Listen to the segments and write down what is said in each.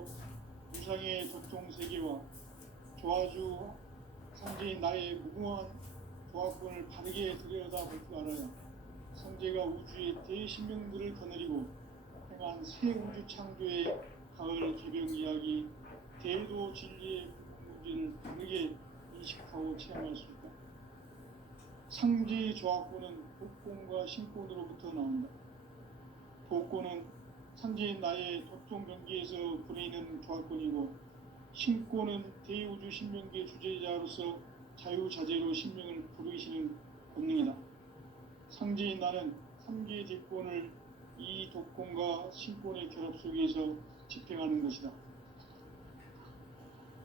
그래서 우상의 도통 세계와 조화주 상제인 나의 무궁한 조합권을 바르게 들여다볼 줄 알아야 상제가 우주의 대신명들을 거느리고 행한 새 우주 창조의 가을 개병 이야기, 대도 진리의 문제를 바르게 인식하고 체험할 수 있다. 상제의 조합권은 복권과 신권으로부터 나온다. 복권은 상제인 나의 도통 경계에서 부리는 조합권이고, 신권은 대우주 신명계 주제자로서 자유자재로 신명을 부르시는 권능이다. 상제인 나는 3개의 대권을 이 독권과 신권의 결합 속에서 집행하는 것이다.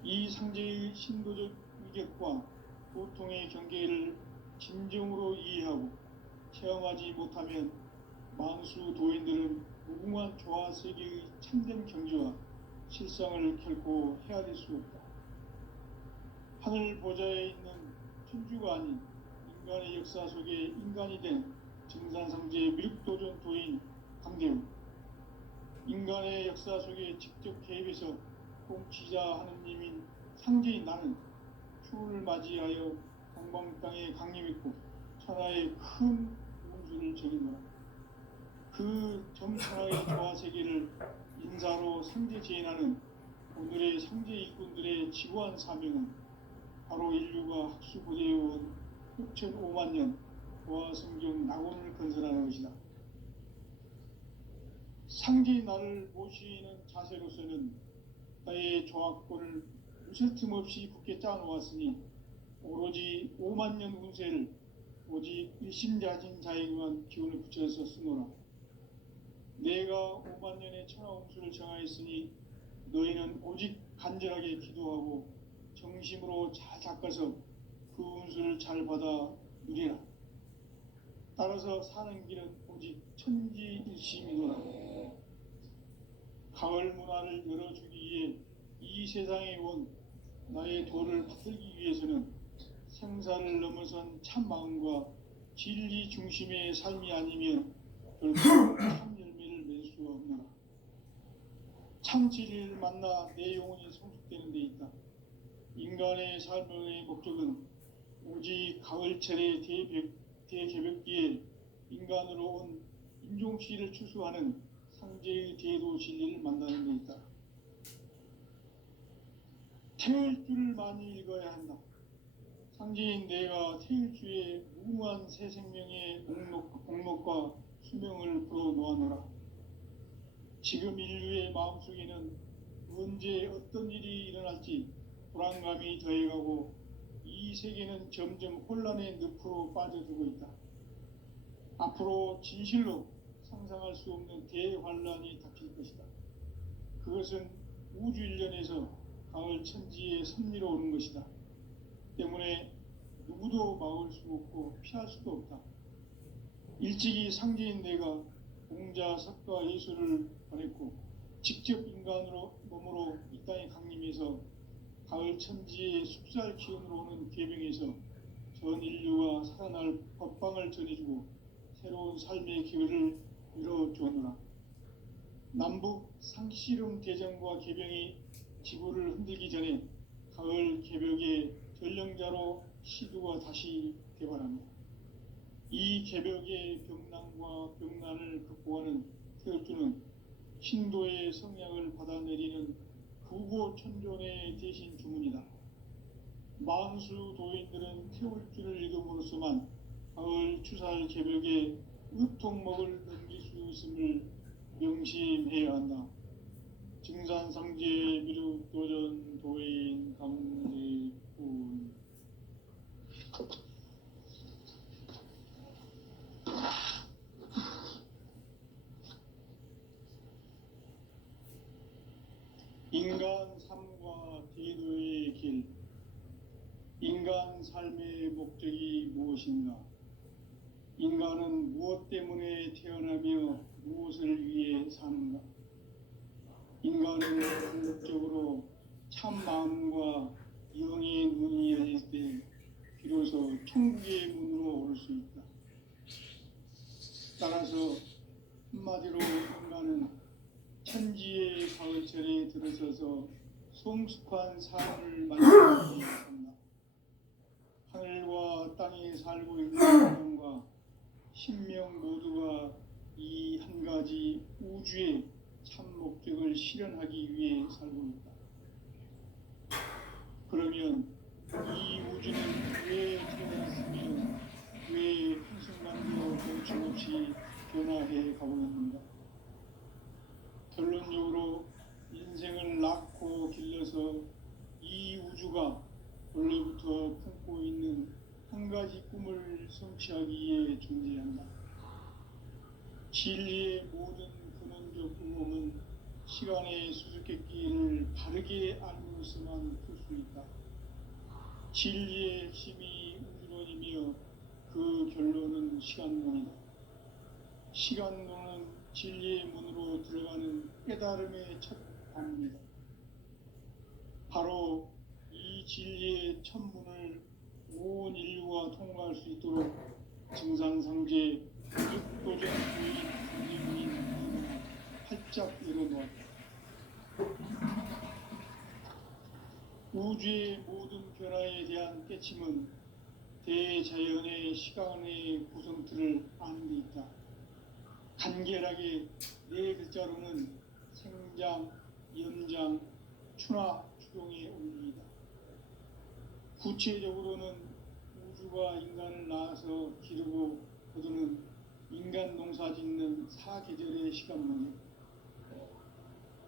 이 상제의 신도적 위격과 고통의 경계를 진정으로 이해하고 체험하지 못하면 만수 도인들은 무궁한 조화 세계의 참된 경지와 실상을 결코 헤아릴 수 없다. 하늘 보좌에 있는 천주가 아닌 인간의 역사 속에 인간이 된 증산상제의 미륵도전 도인 강대우, 인간의 역사 속에 직접 개입해서 통치자 하느님인 상제인 나는 추후를 맞이하여 동방 땅에 강림했고 천하의 큰 운수를 적인노라. 그 점천하의 조화 세계를 인사로 상제 제인하는 오늘의 상제 일꾼들의 지구한 사명은 바로 인류가 학수고대해온 6,500만 년 조화 성경 낙원을 건설하는 것이다. 상제의 나를 모시는 자세로서는 나의 조합권을 무쇠틈 없이 굳게 짜놓았으니 오로지 5만 년 운세를 오직 일심자진 자에게만 기운을 붙여서 쓰노라. 내가 5만 년의 천하 운수를 정하였으니 너희는 오직 간절하게 기도하고 정심으로 잘 닦아서 그 운수를 잘 받아 누리라. 따라서 사는 길은 오직 천지일심이노라. 가을 문화를 열어주기 위해 이 세상에 온 나의 도를 받들기 위해서는 생사를 넘어선 참 마음과 진리 중심의 삶이 아니면 결국 참 열매를 맺을 수가 없노라. 참 진리를 만나 내 영혼이 성숙되는 데 있다. 인간의 삶의 목적은 오직 가을철의 대개벽기에 인간으로 온 인종씨를 추수하는 상제의 대도 진리를 만나는 데 있다. 태일주를 많이 읽어야 한다. 상제인 내가 태일주의 무궁한 새 생명의 목록과 수명을 풀어놓아노라. 지금 인류의 마음속에는 언제 어떤 일이 일어날지 불안감이 더해가고 이 세계는 점점 혼란의 늪으로 빠져들고 있다. 앞으로 진실로 상상할 수 없는 대환란이 닥칠 것이다. 그것은 우주 일련에서 가을 천지의 섭리로 오는 것이다. 때문에 누구도 막을 수 없고 피할 수도 없다. 일찍이 상제인 내가 공자, 석가, 예수를 보냈고 직접 인간으로 몸으로 이 땅에 강림해서 가을 천지의 숙살 기운으로 오는 계명에서 전 인류가 살아날 법방을 전해주고 새로운 삶의 기회를 열어주었노라. 남북 상씨름 대전과 계병이 지구를 흔들기 전에 가을 개벽의 전령자로 시두가 다시 개발합니다. 이 개벽의 병난과 병난을 극복하는 태엽주는 신도의 성향을 받아내리는 구고천존의 대신 주문이다. 만수 도인들은 태울주를 읽음으로써만 가을 추살 개벽의 으통목을 넘길 수 있음을 명심해야 한다. 증산상제 미륵도전 도인 강제군. 인간 삶과 대도의 길. 인간 삶의 목적이 무엇인가? 인간은 무엇 때문에 태어나며 무엇을 위해 사는가? 인간은 궁극적으로 참 마음과 영의 눈이 열릴 때 비로소 천국의 문으로 올 수 있다. 따라서 한마디로 인간은 천지의 가을철에 들어서서 성숙한 삶을 만들기 위해서입니다. 하늘과 땅에 살고 있는 사람과 신명 모두가 이 한 가지 우주의 참 목적을 실현하기 위해 살고 있다. 그러면 이 우주는 왜 태어났으며 왜 한순간도 멈춤없이 변화해 가고 있는가? 결론적으로 인생을 낳고 길러서 이 우주가 원래부터 품고 있는 한 가지 꿈을 성취하기 위해 존재한다. 진리의 모든 근원적 의문은 시간의 수수께끼를 바르게 알고서만 풀 수 있다. 진리의 핵심이 우주론이며 그 결론은 시간론이다. 시간론은 진리의 문으로 들어가는 깨달음의 첫 방문이다. 바로 이 진리의 첫 문을 온 인류가 통과할 수 있도록 증산상제 육도전 부인 강림인 문을 활짝 열어놓았다. 우주의 모든 변화에 대한 깨침은 대자연의 시간의 구성틀을 아는 데 있다. 간결하게 네 글자로는 생장, 연장, 추나 추동의 원리이다. 구체적으로는 우주가 인간을 낳아서 기르고 거두는 인간 농사 짓는 사계절의 시간문이다.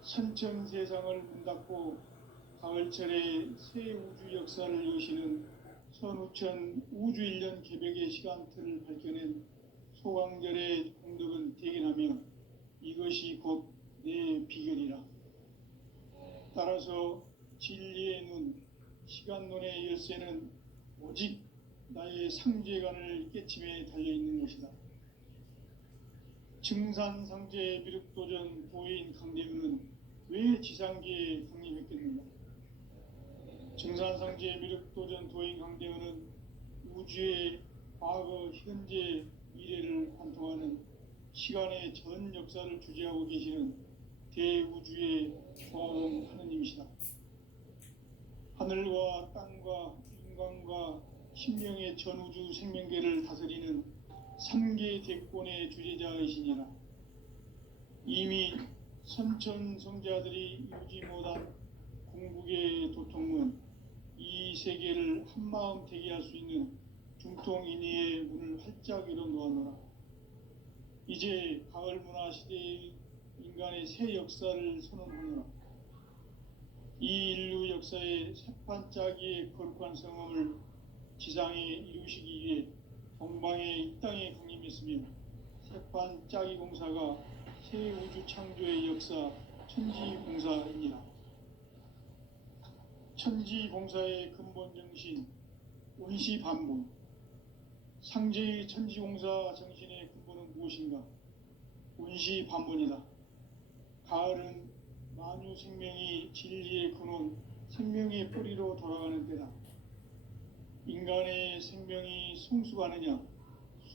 선천 세상을 문 닫고 가을철에 새 우주 역사를 여시는 선우천 우주일년 개벽의 시간틀을 밝혀낸 소강절의 공덕은 대견하며 이것이 곧 내 비결이라. 따라서 진리의 눈, 시간론의 열쇠는 오직 나의 상제관을 깨침에 달려있는 것이다. 증산상제 미륵도전 도인 강대문은 왜 지상계에 강림했겠는가? 증산상제 미륵도전 도인 강대문은 우주의 과거, 현재, 미래를 관통하는 시간의 전 역사를 주재하고 계시는 대우주의 조화로운 하느님이시다. 하늘과 땅과 인간과 신명의 전우주 생명계를 다스리는 삼계 대권의 주재자이시니라. 이미 선천 성자들이 이루지 못한 궁극의 도통문, 이 세계를 한마음 되게 할 수 있는 중통인의의 문을 활짝 열어놓아노라. 이제 가을 문화 시대의 인간의 새 역사를 선언하노라. 이 인류 역사의 새판짜기의 거룩한 성험을 지상에 이루시기 위해 동방의 이 땅에 강림했으며 새판짜기 공사가 새 우주 창조의 역사 천지봉사이니라. 천지봉사의 근본 정신 운시반복. 상제의 천지공사 정신의 근본은 무엇인가? 운시반복이다. 가을은 만유 생명이 진리의 근원, 생명의 뿌리로 돌아가는 때다. 인간의 생명이 성숙하느냐,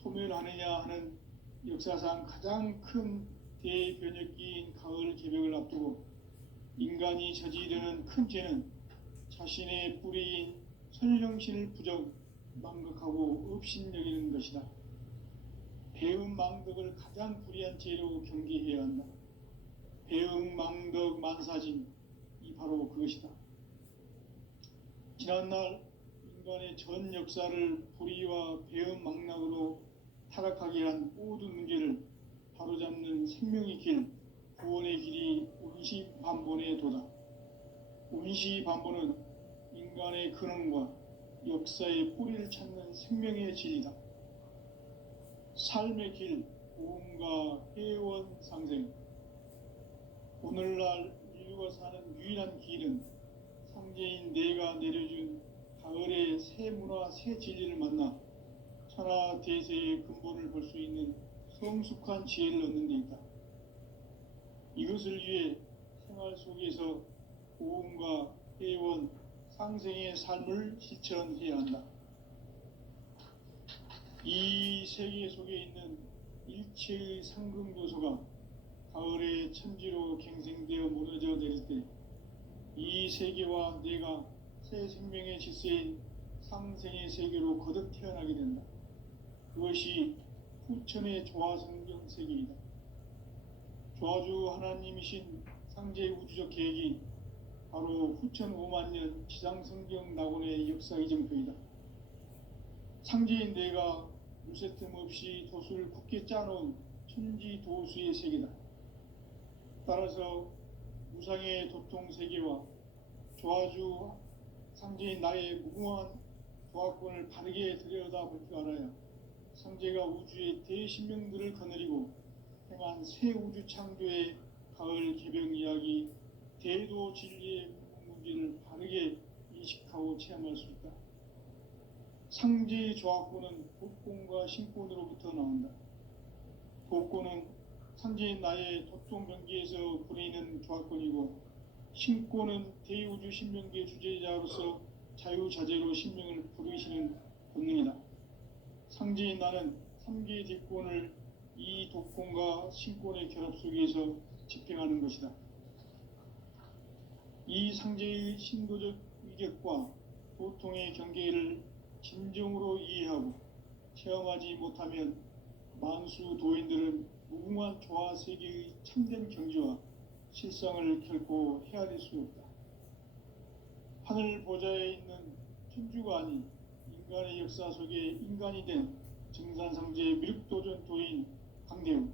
소멸하느냐 하는 역사상 가장 큰 대변혁기인 가을 개벽을 앞두고 인간이 저지르는 큰 죄는 자신의 뿌리인 선령신을 부정, 망각하고 업신여기는 것이다. 배음 망덕을 가장 불의한 죄로 경계해야 한다. 배음 망덕 만사진, 이 바로 그것이다. 지난날 인간의 전 역사를 불의와 배음 망락으로 타락하게 한 모든 문제를 바로잡는 생명의 길, 구원의 길이 운시반본의 도다. 운시반본은 인간의 근원과 역사의 뿌리를 찾는 생명의 진리다. 삶의 길, 고음과 회원 상생. 오늘날 인류가 사는 유일한 길은 상제인 내가 내려준 가을의 새 문화, 새 진리를 만나 천하 대세의 근본을 볼 수 있는 성숙한 지혜를 얻는 데 있다. 이것을 위해 생활 속에서 고음과 회원, 상생의 삶을 실천해야 한다. 이 세계 속에 있는 일체의 상금 요소가 가을의 천지로 갱생되어 무너져 내릴 때 이 세계와 내가 새 생명의 질서인 상생의 세계로 거듭 태어나게 된다. 그것이 후천의 조화성경 세계이다. 조화주 하나님이신 상제의 우주적 계획이 바로 후천 5만 년 지상성경 낙원의 역사 이정표이다. 상제인 내가 무쇠 틈 없이 도수를 굳게 짜놓은 천지도수의 세계다. 따라서 무상의 도통 세계와 조화주 상제인 나의 무궁한 조화권을 바르게 들여다볼 줄 알아야 상제가 우주의 대신명들을 거느리고 행한 새 우주 창조의 가을 개병 이야기 대도 진리의 문제를 바르게 인식하고 체험할 수 있다. 상제의 조화권은 도권과 신권으로부터 나온다. 도권은 상제인 나의 도통 경계에서 부리는 조화권이고, 신권은 대우주 신명계 주제자로서 자유자재로 신명을 부르시는 본능이다. 상제인 나는 3개의 대권을 이 도권과 신권의 결합 속에서 집행하는 것이다. 이 상제의 신도적 위격과 도통의 경계를 진정으로 이해하고 체험하지 못하면 만수 도인들은 무궁한 조화 세계의 참된 경지와 실상을 결코 헤아릴 수 없다. 하늘 보좌에 있는 천주가 아닌 인간의 역사 속에 인간이 된 정산상제의 미륵도전 도인 강대웅,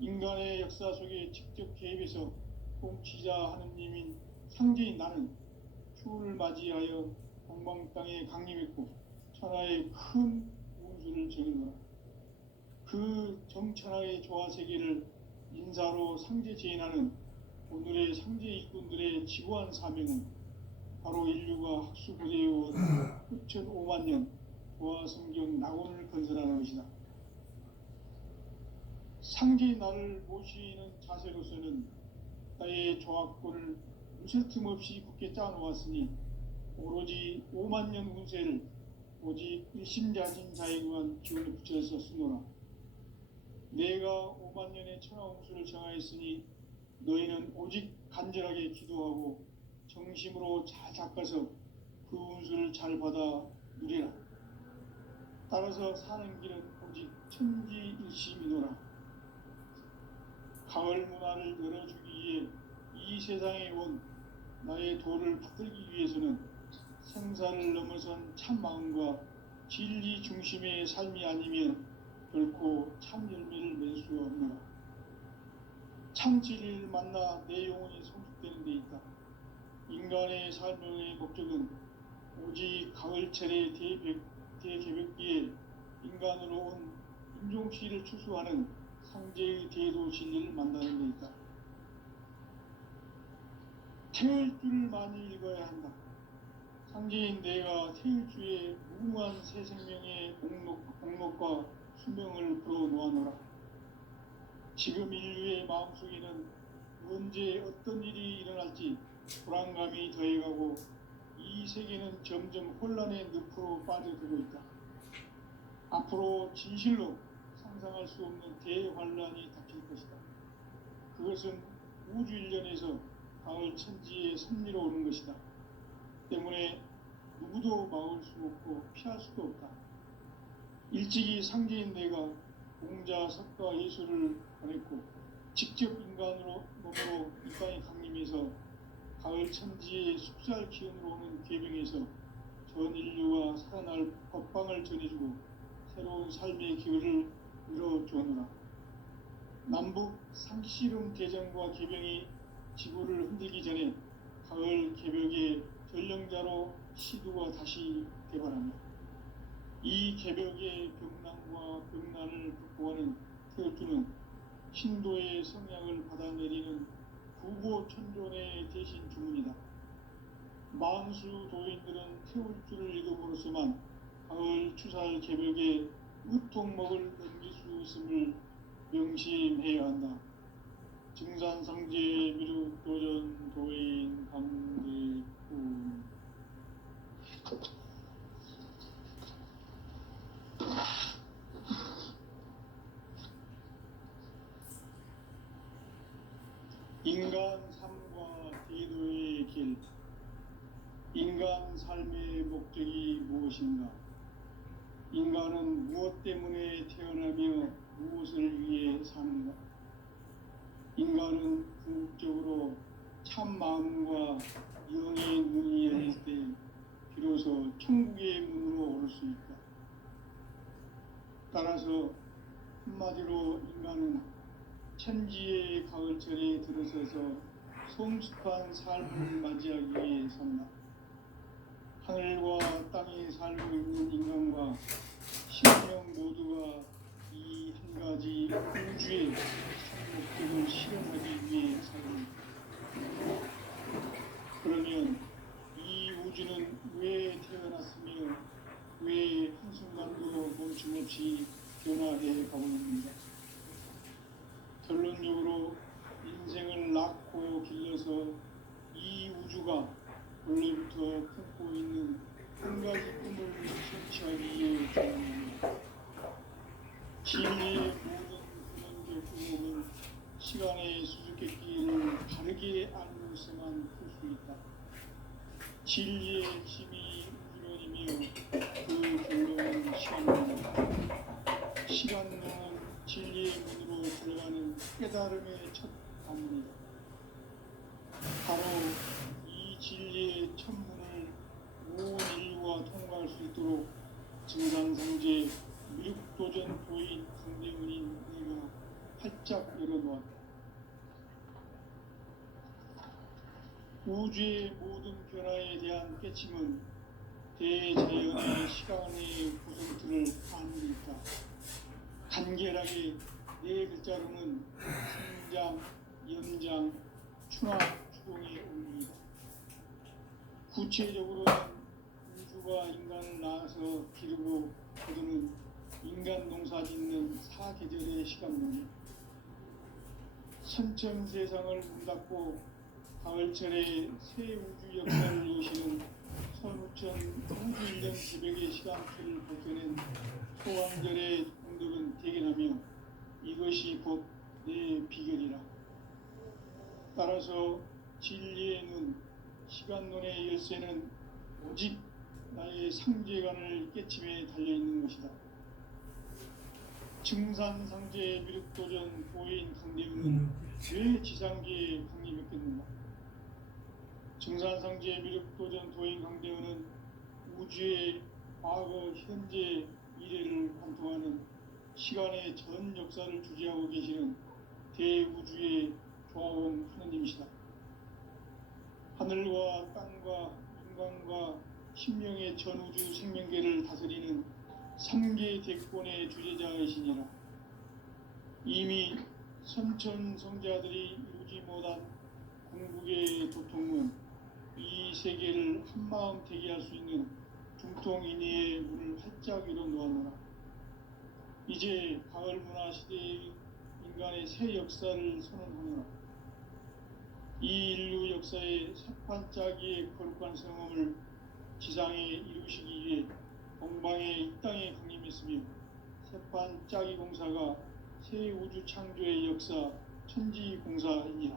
인간의 역사 속에 직접 개입해서 통치자 하느님인 상제인 나는 추후를 맞이하여 동방 땅에 강림했고 천하의 큰 운수를 정해놓아 그 정천하의 조화세계를 인사로 상제 제인하는 오늘의 상제 일꾼들의 지구한 사명은 바로 인류가 학수고대해온 후천 5만 년 조화성경 낙원을 건설하는 것이다. 상제의 나를 모시는 자세로서는 나의 조화권을 무쇠 틈 없이 굳게 짜놓았으니 오로지 5만 년 운세를 오직 일심자진 자에게만 기운을 붙여서 쓰노라. 내가 5만 년의 천하운수를 정하였으니 너희는 오직 간절하게 기도하고 정심으로 잘 닦아서 그 운수를 잘 받아 누리라. 따라서 사는 길은 오직 천지일심이노라. 가을 문화를 열어주기 위해 이 세상에 온 나의 도를 붙들기 위해서는 생사를 넘어선 참 마음과 진리 중심의 삶이 아니면 결코 참 열매를 맺을 수 없노라. 참 진리를 만나 내 영혼이 성숙되는 데 있다. 인간의 삶의 목적은 오직 가을철의 대개벽기에 인간으로 온 인종시를 추수하는 상제의 대도 진리를 만나는 데 있다. 태일주를 많이 읽어야 한다. 상제인 내가 태일주의 무궁한 새 생명의 목록과 수명을 풀어놓아노라. 지금 인류의 마음속에는 언제 어떤 일이 일어날지 불안감이 더해가고 이 세계는 점점 혼란의 늪으로 빠져들고 있다. 앞으로 진실로 상상할 수 없는 대환란이 닥칠 것이다. 그것은 우주 일련에서 가을 천지의 섭리로 오는 것이다. 때문에 누구도 막을 수 없고 피할 수도 없다. 일찍이 상제인 내가 공자, 석가, 예수를 보냈고 직접 인간으로 몸으로 이 땅에 강림해서 가을 천지의 숙살 기운으로 오는 괴병에서 전 인류가 살아날 법방을 전해주고 새로운 삶의 기회를 이뤄주었노라. 남북 상씨름 대전과 개병이 지구를 흔들기 전에 가을 개벽의 전령자로 시두가 다시 대발한다. 이 개벽의 병난과 병난을 극복하는 태울주는 신도의 성향을 받아내리는 구보천존의 대신 주문이다. 만수 도인들은 태울주를 읽음으로써만 가을 추살 개벽의 으통목을 넘길 수 있음을 명심해야 한다. 증산상제 미륵도전 도인 강대훈. 인간 삶의 목적이 무엇인가? 인간은 무엇 때문에 태어나며 무엇을 위해 사는가? 인간은 궁극적으로 참 마음과 영의 눈이 열릴 때 비로소 천국의 문으로 오를 수 있다. 따라서 한마디로 인간은 천지의 가을철에 들어서서 성숙한 삶을 맞이하기 위해 산다. 하늘과 땅에 살고 있는 인간과 생명 모두가 이 한 가지 우주의 목적을 실현하기 위해 살고 있다. 그러면 이 우주는 왜 태어났으며 왜 한순간도 멈춤없이 변화해 가고 있는가? 결론적으로 인생을 낳고 길러서 이 우주가 원래부터 품고 있는 한 가지 꿈을 성취하기 위해 태어납니다. 진리의 모든 근원적 의목은 시간의 수수께끼를 바르게 알면서만 풀 수 있다. 진리의 핵심이 우주론이며 그 결론은 시간론이다. 시간론은 진리의 문으로 들어가는 깨달음의 첫 관문이다. 바로 이 진리의 첫 문을 온 인류가 통과할 수 있도록 증산상제 미륵도전 도인 강대문인 내가 활짝 열어놓았다. 우주의 모든 변화에 대한 깨침은 대자연의 시간의 구성틀을 아는 일이다. 간결하게 네 글자로는 성장, 연장, 충학, 추동의 원리이다. 구체적으로는 우주가 인간을 낳아서 기르고 거두는 인간 농사 짓는 사계절의 시간론이 선천 세상을 문 닫고 가을철에 새 우주 역사를 여시는 선우천 우주 1년 새벽의 시간표를 벗겨낸 소강절의 공덕은 대견하며 이것이 곧 내 비결이라. 따라서 진리의 눈, 시간론의 열쇠는 오직 나의 상제관을 깨침에 달려있는 것이다. 증산상제 미륵도전 보인 강대우는 왜 지상계에 강림했겠는가? 증산상제 미륵도전 도인 강대우는 우주의 과거, 현재, 미래를 관통하는 시간의 전 역사를 주재하고 계시는 대우주의 조화원 하느님이시다. 하늘과 땅과 인간과 신명의 전우주 생명계를 다스리는 3계 대권의 주재자이시니라. 이미 선천성자들이 이루지 못한 궁극의 도통은 이 세계를 한마음 되게 할 수 있는 중통인의의 문을 활짝 열어놓았노라. 이제 가을 문화 시대의 인간의 새 역사를 선언하노라. 이 인류 역사의 새판짜기의 거룩한 성험을 지상에 이루시기 위해 동방에 이 땅에 강림했으며 새판짜기 공사가 새 우주 창조의 역사 천지공사이니라.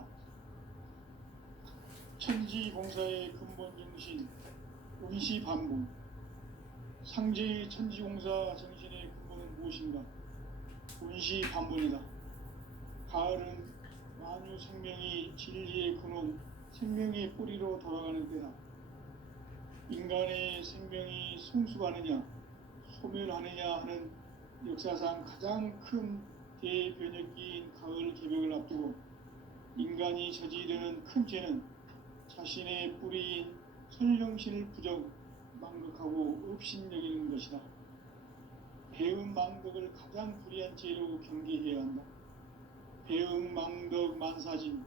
천지공사의 근본 정신 운시반복. 상제의 천지공사 정신의 근본은 무엇인가? 운시반복이다. 가을은 만유 생명이 진리의 근원, 생명의 뿌리로 돌아가는 때다. 인간의 생명이 성숙하느냐, 소멸하느냐 하는 역사상 가장 큰 대변혁기인 가을 개벽을 앞두고 인간이 저지르는 큰 죄는 자신의 뿌리인 설령신을 부정, 망극하고 업신여기는 것이다. 배음 망덕을 가장 불의한 죄로 경계해야 한다. 배음 망덕 만사진이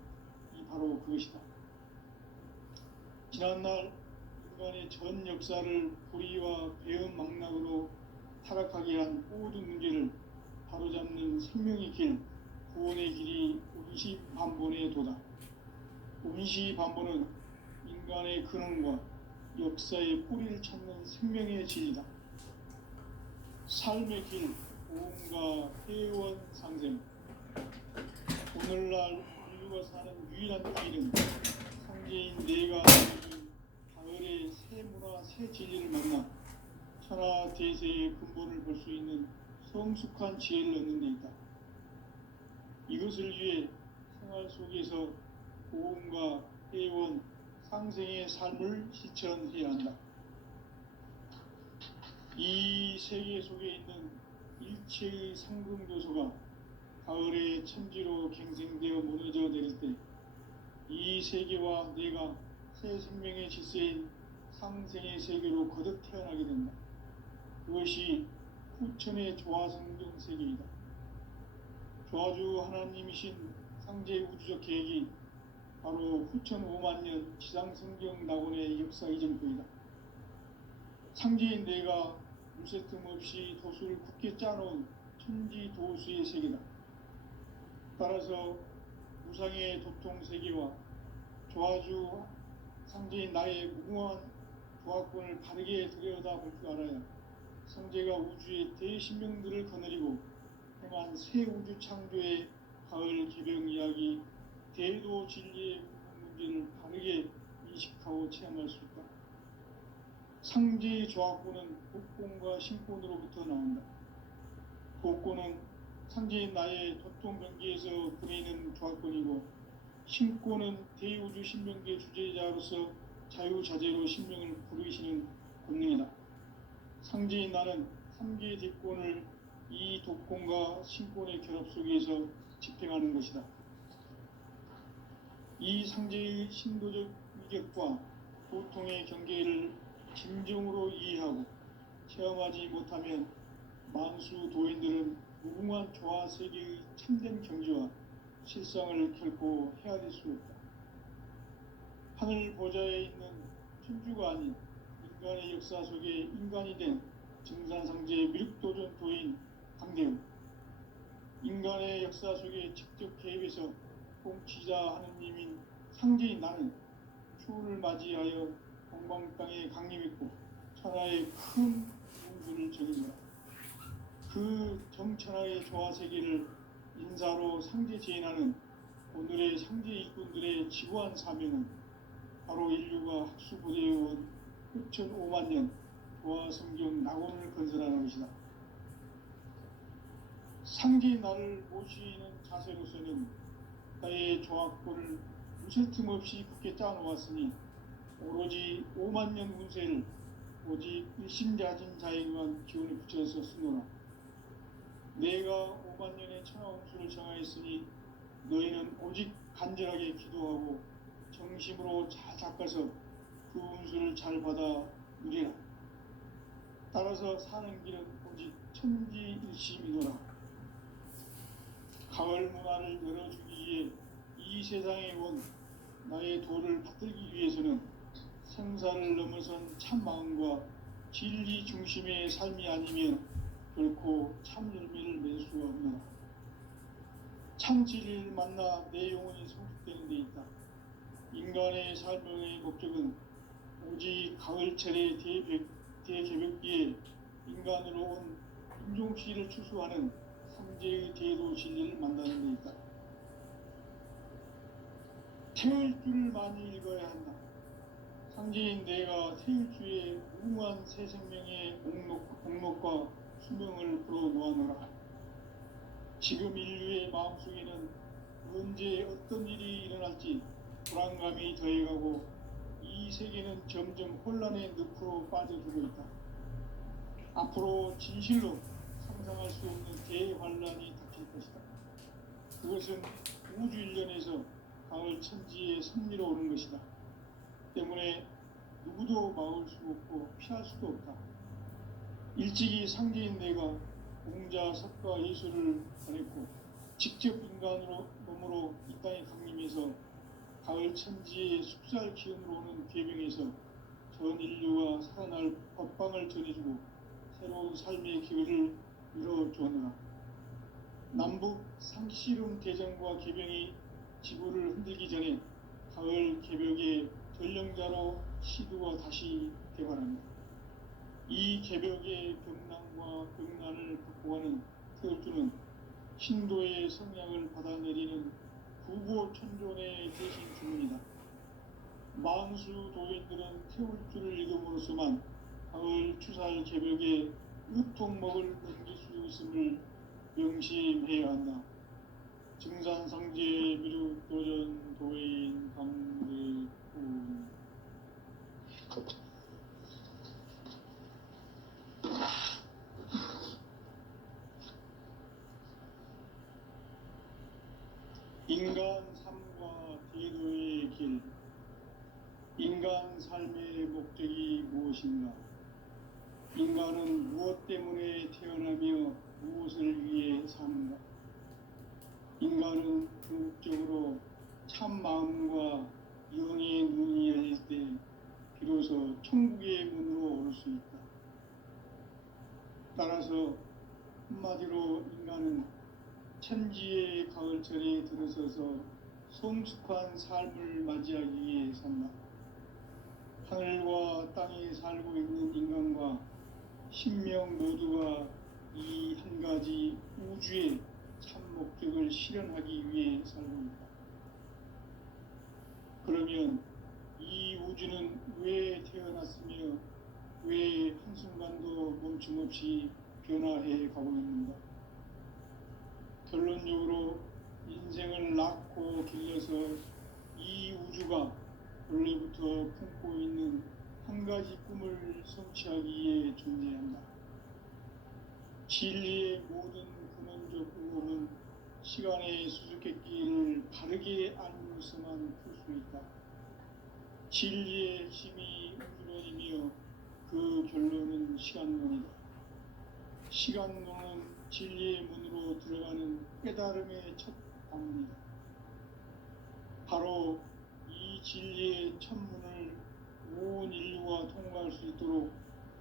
바로 그것이다. 지난날 인간의 전 역사를 불의와 배음 망락으로 타락하게 한 모든 문제를 바로잡는 생명의 길, 구원의 길이 운시반본의 도다. 운시반본은 인간의 근원과 역사의 뿌리를 찾는 생명의 진리다. 삶의 길, 고음과 회원 상생. 오늘날 인류가 사는 유일한 길은 상제인 내가 가을의 새 새 진리를 만나 천하 대세의 근본을 볼 수 있는 성숙한 지혜를 얻는 데 있다. 이것을 위해 생활 속에서 고음과 회원, 상생의 삶을 실천해야 한다. 이 세계 속에 있는 일체의 상승교소가 가을의 천지로 갱생되어 무너져 내릴 때 이 세계와 내가 새 생명의 질서인 상생의 세계로 거듭 태어나게 된다. 그것이 후천의 조화성경 세계이다. 조화주 하나님이신 상제 우주적 계획이 바로 후천 5만 년 지상성경 낙원의 역사 이전부이다. 상제인 내가 무쇠틈 없이 도수를 굳게 짜놓은 천지 도수의 세계다. 따라서 무상의 도통 세계와 조화주 상제인 나의 무궁한 조화권을 바르게 들여다볼 줄 알아야 성제가 우주의 대신명들을 거느리고 행한 새 우주 창조의 가을 개병 이야기 대도 진리의 문제를 바르게 인식하고 체험할 수 있다. 상제의 조화권은 복권과 신권으로부터 나온다. 복권은 상제인 나의 도통 경계에서 보내는 조화권이고, 신권은 대우주 신명계 주제자로서 자유자재로 신명을 부르시는 권능이다. 상제인 나는 3개의 대권을 이 독권과 신권의 결합 속에서 집행하는 것이다. 이 상제의 신도적 위격과 보통의 경계를 진정으로 이해하고 체험하지 못하면 만수 도인들은 무궁한 조화 세계의 참된 경지와 실상을 결코 헤아릴 수 없다. 하늘 보좌에 있는 천주가 아닌 인간의 역사 속에 인간이 된 증산상제의 미륵도전 도인 강대우, 인간의 역사 속에 직접 개입해서 공치자 하느님인 상제인 나는 추운을 맞이하여 동방 땅에 강림했고 천하의 큰 운수를 전이노라. 그 정천하의 조화 세계를 인사로 상제 제인하는 오늘의 상제 일꾼들의 지구한 사명은 바로 인류가 학수부대해온 후천 5만 년 조화 성경 낙원을 건설하는 것이다. 상제의 나를 모시는 자세로서는 나의 조화권을 무쇠 틈 없이 굳게 짜놓았으니 오로지 5만 년 운세를 오직 일심자진 자에게만 기운을 붙여서 쓰노라. 내가 5만 년의 천하 운수를 정하였으니 너희는 오직 간절하게 기도하고 정심으로 잘 닦아서 그 운수를 잘 받아 누리라. 따라서 사는 길은 오직 천지일심이노라. 가을 문화를 열어주기 위해 이 세상에 온 나의 도를 받들기 위해서는 생사를 넘어선 참 마음과 진리 중심의 삶이 아니면 결코 참 열매를 맺을 수가 없노라. 참 진리를 만나 내 영혼이 성숙되는 데 있다. 인간의 삶의 목적은 오직 가을철의 대개벽기에 인간으로 온 인종시를 추수하는 상제의 대도 진리를 만나는 데 있다. 태을 줄을 많이 읽어야 한다. 상제인 내가 태일주의 무궁한 새 생명의 목록과 수명을 불어놓아노라. 지금 인류의 마음속에는 언제 어떤 일이 일어날지 불안감이 더해가고 이 세계는 점점 혼란의 늪으로 빠져들고 있다. 앞으로 진실로 상상할 수 없는 대환란이 닥칠 것이다. 그것은 우주 일련에서 가을 천지의 섭리로 오는 것이다. 때문에 누구도 막을 수 없고 피할 수도 없다. 일찍이 상제인 내가 공자, 석가, 예수를 보냈고 직접 인간으로 몸으로 이 땅에 강림해서 가을 천지의 숙살 기운으로 오는 계명에서 전 인류가 살아날 법방을 전해주고 새로운 삶의 기회를 열어주었노라. 남북 상씨름 대전과 개병이 지구를 흔들기 전에 가을 개벽의 전령자로 시두가 다시 개발합니다. 이 개벽의 병난과 병난을 극복하는 태울주는 신도의 성량을 받아내리는 구보 천존의 대신 주문이다. 만수 도인들은 태울 줄을 읽음으로써만 가을 추살 개벽에 으통먹을 넘길 수 있음을 명심해야 한다. 증산상제 미륵도전 도인 강대훈. 인간 삶과 대도의 길. 인간 삶의 목적이 무엇인가? 인간은 무엇 때문에 태어나며 무엇을 위해 사는가? 인간은 궁극적으로 참 마음과 영의 눈이 열릴 때 비로소 천국의 문으로 오를 수 있다. 따라서 한마디로 인간은 천지의 가을철에 들어서서 성숙한 삶을 맞이하기 위해 산다. 하늘과 땅에 살고 있는 인간과 신명 모두가 이 한 가지 우주의 참 목적을 실현하기 위해 살고 있다. 그러면 이 우주는 왜 태어났으며 왜 한순간도 멈춤없이 변화해 가고 있는가? 결론적으로 인생을 낳고 길러서 이 우주가 원래부터 품고 있는 한 가지 꿈을 성취하기 위해 존재한다. 진리의 모든 근원적 의혹은 시간의 수수께끼를 바르게 알므로서만 풀 수 있다. 진리의 핵심이 우주론이며 그 결론은 시간론이다. 시간론은 진리의 문으로 들어가는 깨달음의 첫 방문이다. 바로 이 진리의 첫 문을 온 인류가 통과할 수 있도록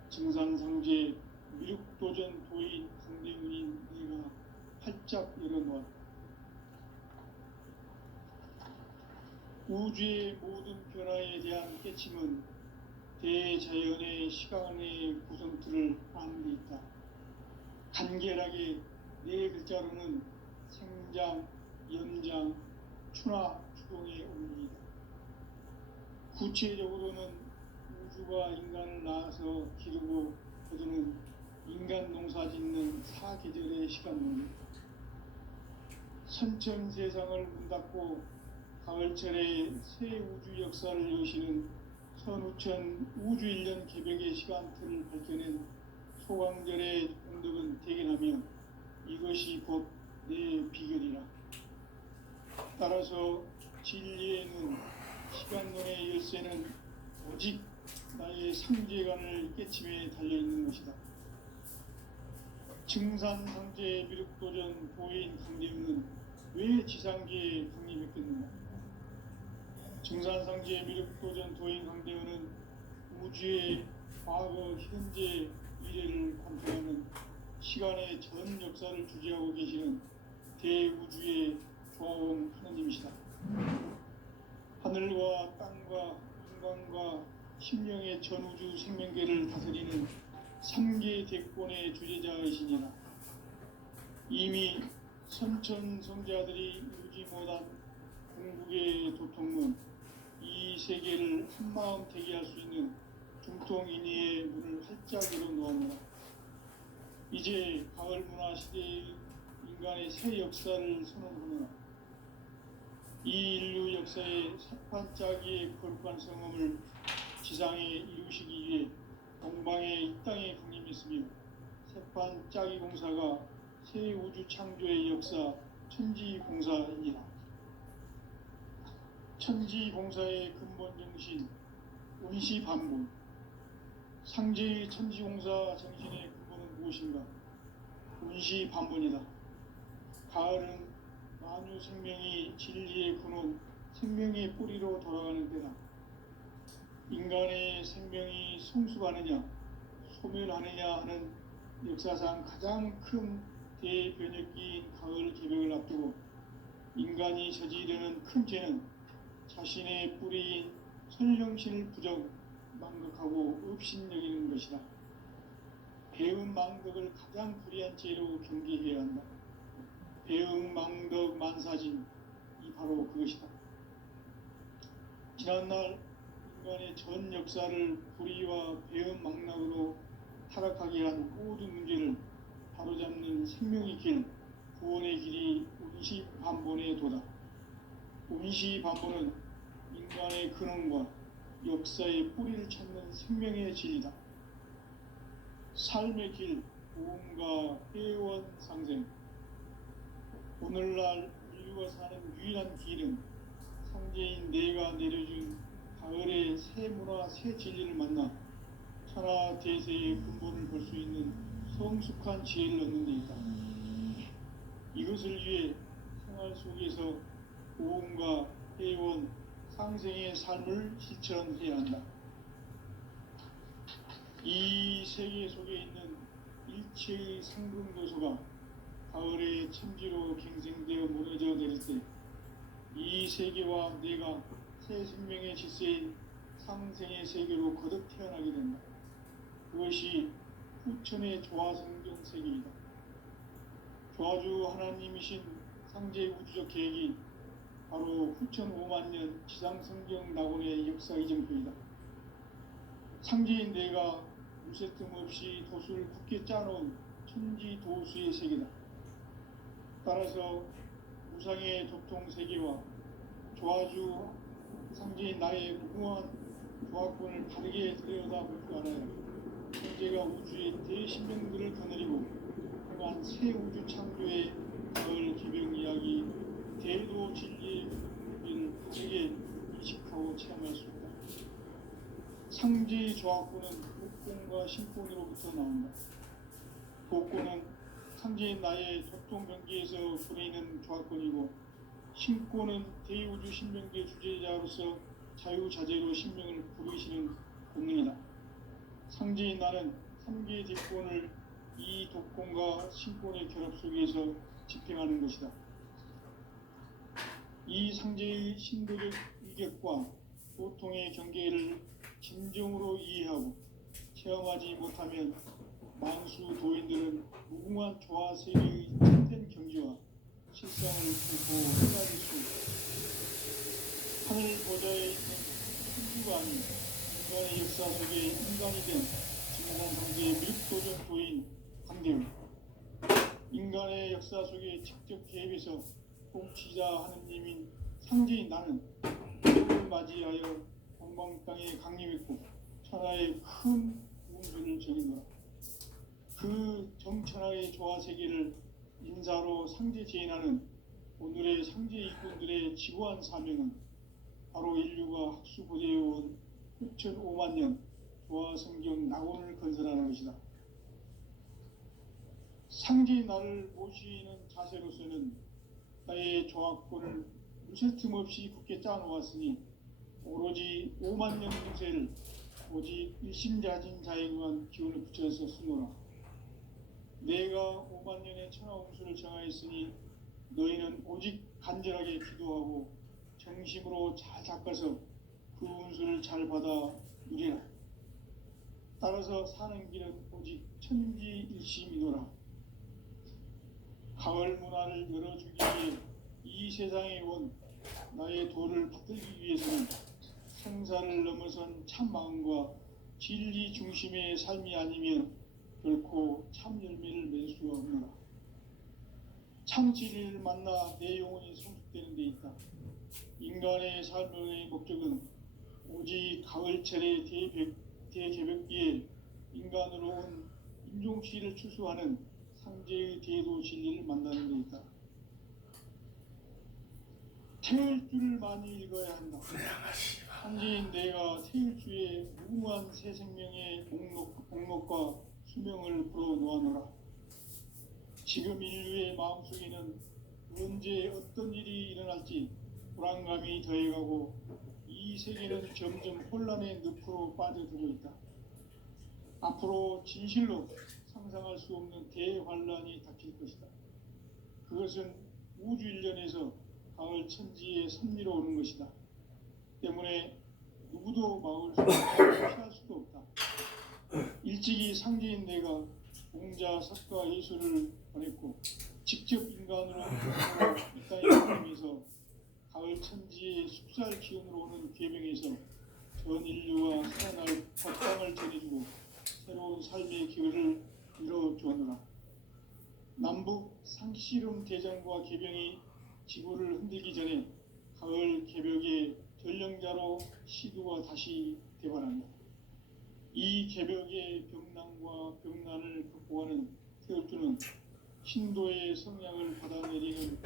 증산상제 미륵도전 도인 강대훈인 내가 활짝 열어놓았다. 우주의 모든 변화에 대한 깨침은 대자연의 시간의 구성틀을 아는 데 있다. 간결하게 네 글자로는 생장, 연장, 추나 추동의 원리이다. 구체적으로는 우주가 인간을 낳아서 기르고 거두는 인간 농사 짓는 사계절의 시간론이다. 선천 세상을 문 닫고 가을철에 새 우주 역사를 여시는 선우천 우주 1년 개벽의 시간틀을 밝혀낸 소강절의 공덕은 대견하며 이것이 곧 내 비결이라. 따라서 진리의 눈, 시간론의 열쇠는 오직 나의 상제관을 깨침에 달려있는 것이다. 증산상제 미륵도전 도인 강대훈은 왜 지상계에 강림했겠는가? 증산상제 미륵도전 도인 강대훈은 우주의 과거, 현재, 미래를 관통하는 시간의 전 역사를 주재하고 계시는 대우주의 조화원 하느님이시다. 하늘과 땅과 인간과 심령의 전우주 생명계를 다스리는 3계 대권의 주재자이시니라. 이미 선천성자들이 이루지 못한 궁극의 도통문, 이 세계를 한마음 되게 할 수 있는 중통인의의 문을 활짝 열어놓았노라. 이제 가을 문화 시대의 인간의 새 역사를 선언하노라. 이 인류 역사의 새판짜기의 거룩한 성험을 지상에 이루시기 위해 동방의 이 땅에 강림했으며 새판짜기 공사가 새 우주 창조의 역사 천지공사이니라. 천지공사의 근본 정신 원시반복. 상제의 천지공사 정신의 근본은 무엇인가? 원시반복이다. 가을은 만유 생명이 진리의 근원, 생명의 뿌리로 돌아가는 때다. 인간의 생명이 성숙하느냐, 소멸하느냐 하는 역사상 가장 큰 대변혁기인 가을 개벽을 앞두고 인간이 저지르는 큰 죄는 자신의 뿌리인 선령신을 부정, 망극하고 업신여기는 것이다. 배은 망덕을 가장 불의한 죄로 경계해야 한다. 배은 망덕 만사진, 이 바로 그것이다. 지난날 인간의 전 역사를 불의와 배은망락으로 타락하게 한 모든 문제를 바로잡는 생명의 길, 구원의 길이 운시반본의 도다. 운시반본은 인간의 근원과 역사의 뿌리를 찾는 생명의 진리다. 삶의 길, 보험과 회원 상생. 오늘날 인류가 사는 유일한 길은 상제인 내가 내려준 가을의 새 문화, 새 진리를 만나 천하 대세의 근본을 볼 수 있는 성숙한 지혜를 얻는 데 있다. 이것을 위해 생활 속에서 보험과 회원, 상생의 삶을 실천해야 한다. 이 세계 속에 있는 일체의 상승도소가 가을의 천지로 갱생되어 무너져 내릴 때 이 세계와 내가 새 생명의 질서인 상생의 세계로 거듭 태어나게 된다. 그것이 후천의 조화성경 세계이다. 조화주 하나님이신 상제 우주적 계획이 바로 후천 5만 년 지상성경 낙원의 역사 이정표이다. 상제인 내가 무쇠틈 없이 도수를 굳게 짜놓은 천지 도수의 세계다. 따라서 무상의 도통 세계와 조화주 상제인 나의 무궁한 조화권을 바르게 들여다볼 줄 알아야 천재가 우주의 대신명들을 거느리고 행한 새 우주 창조의 가을 기병 이야기 대도 진리의 의미를 바르게 인식하고 체험할 수 있다. 상제의 조화권은 복권과 신권으로부터 나온다. 복권은 상제인 나의 도통 경계에서 부리는 조화권이고, 신권은 대우주 신명계 주제자로서 자유자재로 신명을 부르시는 본능이다. 상제인 나는 3개의 뒷권을 이 독권과 신권의 결합 속에서 집행하는 것이다. 이 상제의 신도적 위격과 보통의 경계를 진정으로 이해하고 체험하지 못하면 만수 도인들은 무궁한 조화 세계의 참된 경지와 실상을 결코 헤아릴 수 없다. 하늘 보좌에 있는 천주가 아닌 인간의 역사 속에 인간이 된 진산상제의 밀도적 도인 강대우. 인간의 역사 속에 직접 개입해서 통치자 하느님인 상제인 나는 해를 맞이하여 동방 땅에 강림했고 천하의 큰 운수를 전인 거라. 그 정천하의 조화 세계를 인사로 상제 제인하는 오늘의 상제 일꾼들의 지구한 사명은 바로 인류가 학수고대해온 6,5만 년 조화 성경 낙원을 건설하는 것이다. 상제의 나를 모시는 자세로서는 나의 조화권을 무쇠틈 없이 굳게 짜놓았으니 오로지 5만 년 공세를 오직 일심자진 자에게만 기운을 붙여서 쓰노라. 내가 5만 년의 천하홍수를 정하였으니 너희는 오직 간절하게 기도하고 정심으로 잘 닦아서 그 운수를 잘 받아 누리라. 따라서 사는 길은 오직 천지일심이노라. 가을 문화를 열어주기 위해 이 세상에 온 나의 도를 받들기 위해서는 생사를 넘어선 참 마음과 진리 중심의 삶이 아니면 결코 참 열매를 맺을 수가 없노라. 참 진리를 만나 내 영혼이 성숙되는 데 있다. 인간의 삶의 목적은 오직 가을철의 대개벽기에 인간으로 온 인종씨를 추수하는 상제의 대도 진리를 만나는 데 있다. 태일주를 많이 읽어야 한다. 상제인 내가 태일주의 무궁한 새 생명의 목록과 수명을 풀어놓아노라. 지금 인류의 마음속에는 언제 어떤 일이 일어날지 불안감이 더해가고 이 세계는 점점 혼란의 늪으로 빠져들고 있다. 앞으로 진실로 상상할 수 없는 대환란이 닥칠 것이다. 그것은 우주 일련에서 가을 천지의 섭리로 오는 것이다. 때문에 누구도 막을 수 없고 피할 수도 없다. 일찍이 상제인 내가 공자, 석가, 예수를 보냈고 직접 인간으로 이 땅에 살면서 가을 천지의 숲살 기운으로 오는 계명에서 전 인류 상씨름 대장과 개병이 지구를 흔들기 전에 가을 개벽의 전령자로 시두가 다시 대발한다. 이 개벽의 병난과 병난을 극복하는 태울주는 신도의 성량을 받아내리는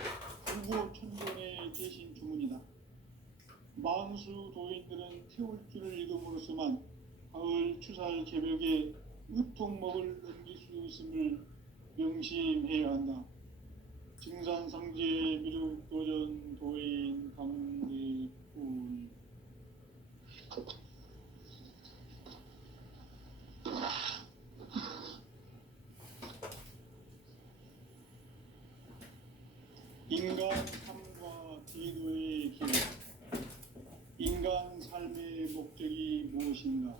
구고천전의 대신 주문이다. 만수 도인들은 태울주를 읽음으로써만 가을 추살 개벽의 으통목을 넘길 수 있음을 명심해야 한다. 증산상제 미륵도전 도인 감대군. 인간 삶과 제도의 계획. 인간 삶의 목적이 무엇인가?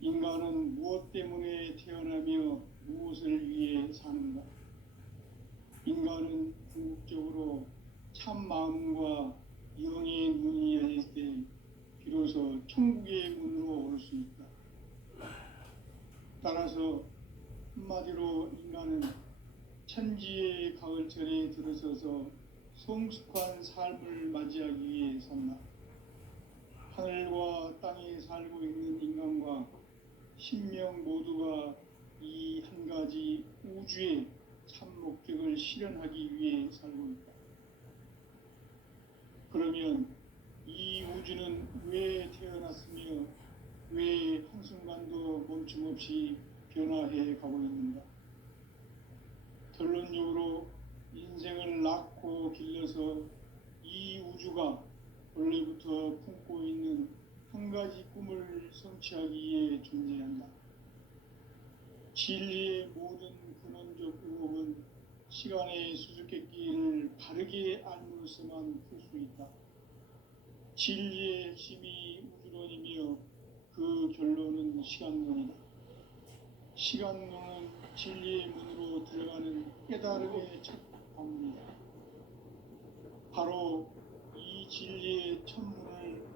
인간은 무엇 때문에 태어나며 무엇을 위해 사는가? 인간은 궁극적으로 참 마음과 영의 문이 열릴 때 비로소 천국의 문으로 올 수 있다. 따라서 한마디로 인간은 천지의 가을철에 들어서서 성숙한 삶을 맞이하기 위해 산다. 하늘과 땅에 살고 있는 인간과 신명 모두가 이 한 가지 우주의 참 목적을 실현하기 위해 살고 있다. 그러면 이 우주는 왜 태어났으며 왜 한순간도 멈춤없이 변화해 가고 있는가? 결론적으로 인생을 낳고 길러서 이 우주가 원래부터 품고 있는 한 가지 꿈을 성취하기 위해 존재한다. 진리의 모든 근원적 의혹은 시간의 수수께끼를 바르게 알므로서만 풀 수 있다. 진리의 핵심이 우주론이며 그 결론은 시간론이다. 시간론은 진리의 문으로 들어가는 깨달음의 첫 관문이다. 바로 이 진리의 첫문을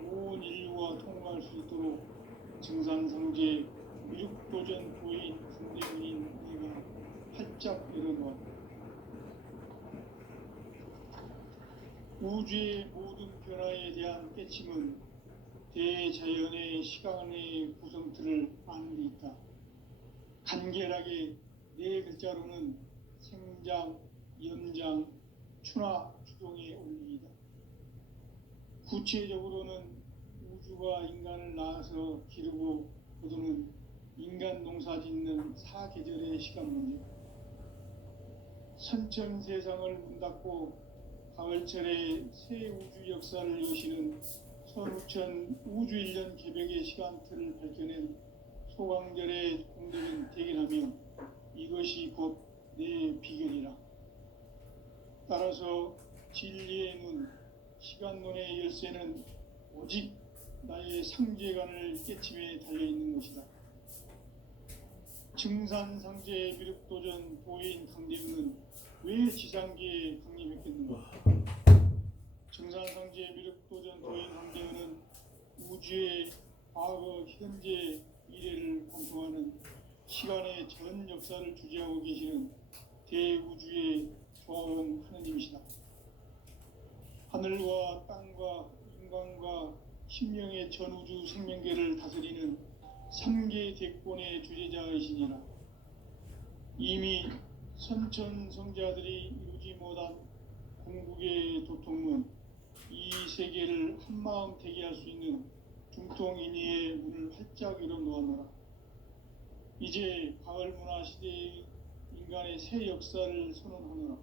온 인류가 통과할 수 있도록 증산상제 미륵도전 도인 강대군인 내가 활짝 열어놓았다. 우주의 모든 변화에 대한 깨침은 대자연의 시간의 구성틀을 아는 데 있다. 간결하게 네 글자로는 생장, 연장, 추나 추동의 원리이다. 구체적으로는 우주가 인간을 낳아서 기르고 거두는 인간 농사 짓는 사계절의 시간 문제. 선천 세상을 문 닫고 가을철에 새 우주 역사를 여시는 선우천 우주일년 개벽의 시간틀을 밝혀낸 소강절의 공들은 대견하며 이것이 곧 내 비결이라. 따라서 진리의 문, 시간론의 열쇠는 오직 나의 상제관을 깨침에 달려있는 것이다. 증산상제 미륵도전 도인 강대군은 왜 지상계에 강림했겠는가? 증산상제 미륵도전 도인 강대군은 우주의 과거, 현재, 미래를 관통하는 시간의 전 역사를 주재하고 계시는 대우주의 조화원 하느님이시다. 하늘과 땅과 인간과 신명의 전우주 생명계를 다스리는 3계 대권의 주재자이시니라. 이미 선천성자들이 이루지 못한 궁극의 도통문, 이 세계를 한마음 되게 할 수 있는 중통인의의 문을 활짝 열어놓았노라. 이제 가을 문화 시대의 인간의 새 역사를 선언하노라.